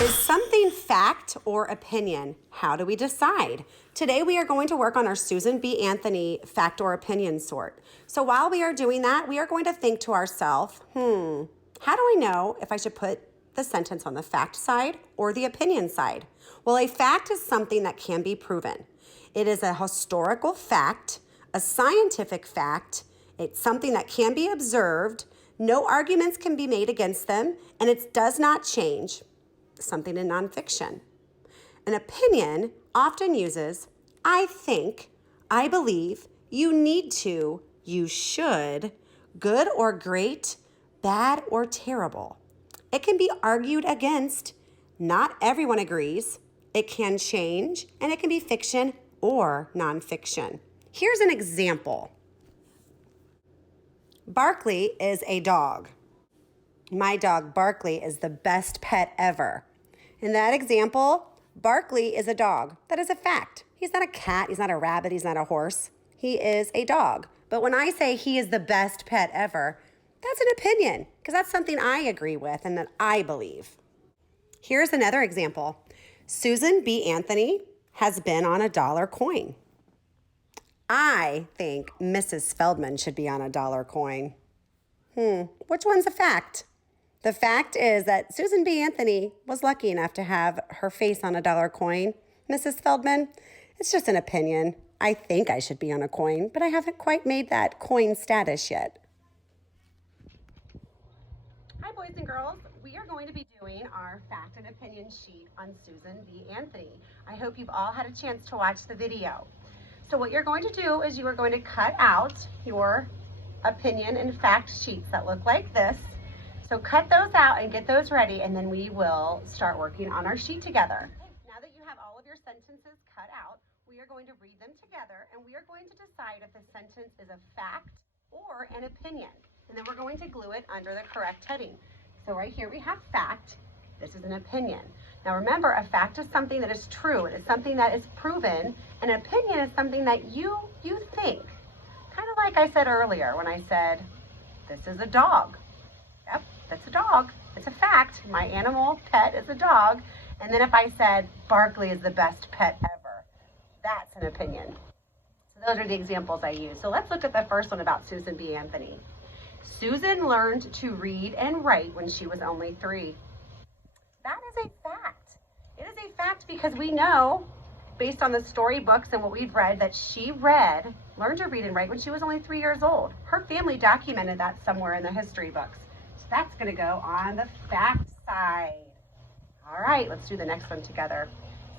Is something fact or opinion? How do we decide? Today we are going to work on our Susan B. Anthony fact or opinion sort. So while we are doing that, we are going to think to ourselves, how do I know if I should put the sentence on the fact side or the opinion side? Well, a fact is something that can be proven. It is a historical fact, a scientific fact, it's something that can be observed, no arguments can be made against them, and it does not change. Something in nonfiction. An opinion often uses I think, I believe, you need to, you should, good or great, bad or terrible. It can be argued against. Not everyone agrees. It can change, and it can be fiction or nonfiction. Here's an example. Barkley is a dog. My dog Barkley is the best pet ever. In that example, Barkley is a dog. That is a fact. He's not a cat, he's not a rabbit, he's not a horse. He is a dog. But when I say he is the best pet ever, that's an opinion, because that's something I agree with and that I believe. Here's another example. Susan B. Anthony has been on a dollar coin. I think Mrs. Feldman should be on a dollar coin. Which one's a fact? The fact is that Susan B. Anthony was lucky enough to have her face on a dollar coin. Mrs. Feldman, it's just an opinion. I think I should be on a coin, but I haven't quite made that coin status yet. Hi, boys and girls. We are going to be doing our fact and opinion sheet on Susan B. Anthony. I hope you've all had a chance to watch the video. So what you're going to do is you are going to cut out your opinion and fact sheets that look like this. So cut those out and get those ready, and then we will start working on our sheet together. Now that you have all of your sentences cut out, we are going to read them together, and we are going to decide if the sentence is a fact or an opinion. And then we're going to glue it under the correct heading. So right here we have fact. This is an opinion. Now remember, a fact is something that is true. It is something that is proven. An opinion is something that you think. Kind of like I said earlier when I said, this is a dog. Yep, that's a dog. It's a fact. My animal pet is a dog. And then if I said, Barkley is the best pet ever, that's an opinion. So those are the examples I use. So let's look at the first one about Susan B. Anthony. Susan learned to read and write when she was only 3. That is a fact. It is a fact because we know, based on the storybooks and what we've read, that she learned to read and write when she was only 3 years old. Her family documented that somewhere in the history books. So that's going to go on the fact side. All right, let's do the next one together.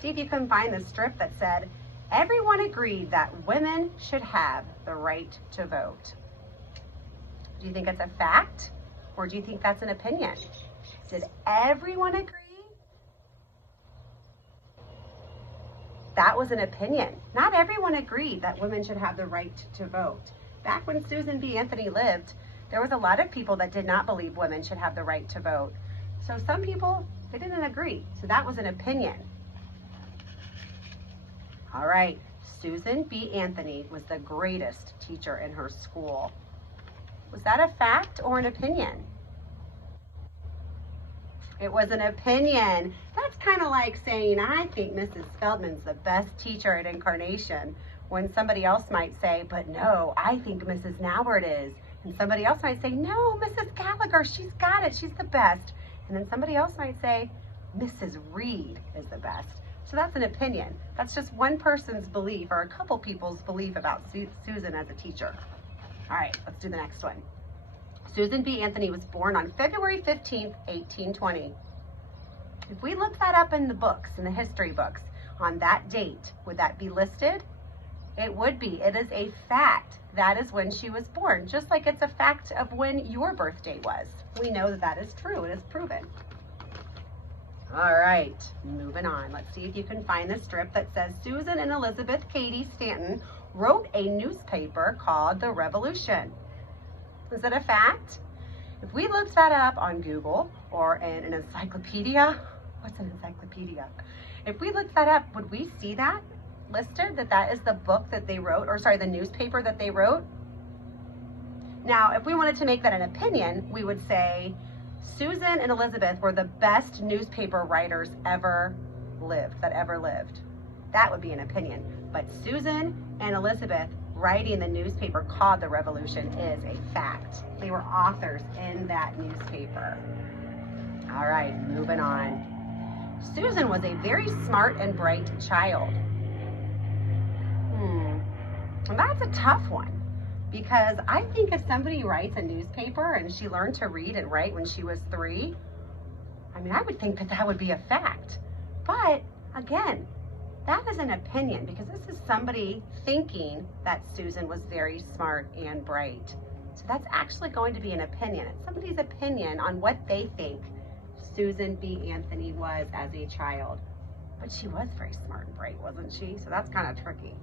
See if you can find the strip that said, everyone agreed that women should have the right to vote. Do you think it's a fact, or do you think that's an opinion? Did everyone agree? That was an opinion. Not everyone agreed that women should have the right to vote. Back when Susan B. Anthony lived, there was a lot of people that did not believe women should have the right to vote. So some people, they didn't agree. So that was an opinion. All right, Susan B. Anthony was the greatest teacher in her school. Was that a fact or an opinion? It was an opinion. That's kind of like saying, I think Mrs. Feldman's the best teacher at Incarnation, when somebody else might say, but no, I think Mrs. Nowert is. And somebody else might say, no, Mrs. Gallagher, she's got it, she's the best. And then somebody else might say, Mrs. Reed is the best. So that's an opinion. That's just one person's belief, or a couple people's belief about Susan as a teacher. All right, let's do the next one. Susan B. Anthony was born on February 15th, 1820. If we look that up in the books, in the history books, on that date, would that be listed? It would be. It is a fact. That is when she was born, just like it's a fact of when your birthday was. We know that that is true. It is proven. All right, moving on. Let's see if you can find the strip that says Susan and Elizabeth Cady Stanton wrote a newspaper called The Revolution. Is it a fact? If we looked that up on Google or in an encyclopedia, what's an encyclopedia? If we looked that up, would we see that listed, that is the book that they wrote, or sorry, the newspaper that they wrote? Now, if we wanted to make that an opinion, we would say, Susan and Elizabeth were the best newspaper writers that ever lived. That would be an opinion. But Susan and Elizabeth writing the newspaper called The Revolution is a fact. They were authors in that newspaper. All right, moving on. Susan was a very smart and bright child. And that's a tough one, because I think if somebody writes a newspaper and she learned to read and write when she was 3, I mean, I would think that that would be a fact. But again, that is an opinion, because this is somebody thinking that Susan was very smart and bright. So that's actually going to be an opinion. It's somebody's opinion on what they think Susan B. Anthony was as a child. But she was very smart and bright, wasn't she? So that's kind of tricky.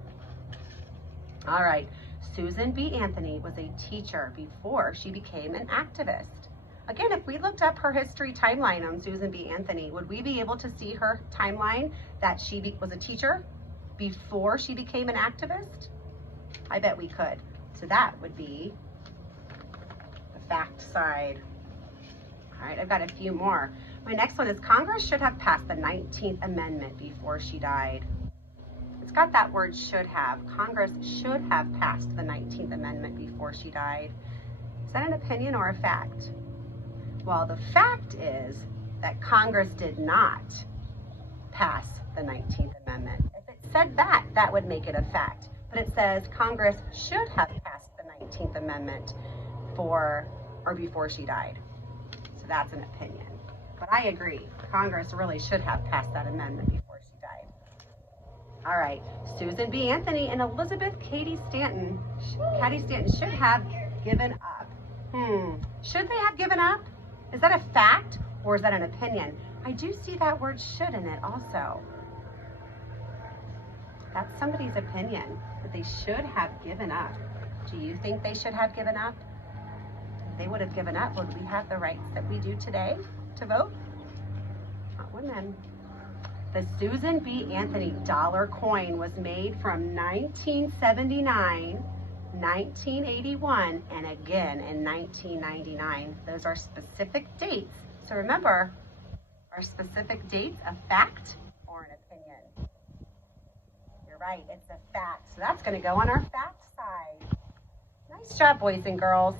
All right, Susan B. Anthony was a teacher before she became an activist. Again, if we looked up her history timeline on Susan B. Anthony, would we be able to see her timeline that she was a teacher before she became an activist? I bet we could. So that would be the fact side. All right, I've got a few more. My next one is Congress should have passed the 19th Amendment before she died. It's got that word should have. Congress should have passed the 19th Amendment before she died. Is that an opinion or a fact? Well, the fact is that Congress did not pass the 19th Amendment. If it said that, that would make it a fact. But it says Congress should have passed the 19th Amendment before she died. So that's an opinion. But I agree, Congress really should have passed that amendment before she died. All right, Susan B. Anthony and Elizabeth Cady Stanton should have given up. Should they have given up? Is that a fact or is that an opinion? I do see that word should in it also. That's somebody's opinion, that they should have given up. Do you think they should have given up? If they would have given up, would we have the rights that we do today to vote? Not women. The Susan B. Anthony dollar coin was made from 1979, 1981, and again in 1999. Those are specific dates. So remember, are specific dates a fact or an opinion? You're right, it's a fact. So that's going to go on our fact side. Nice job, boys and girls.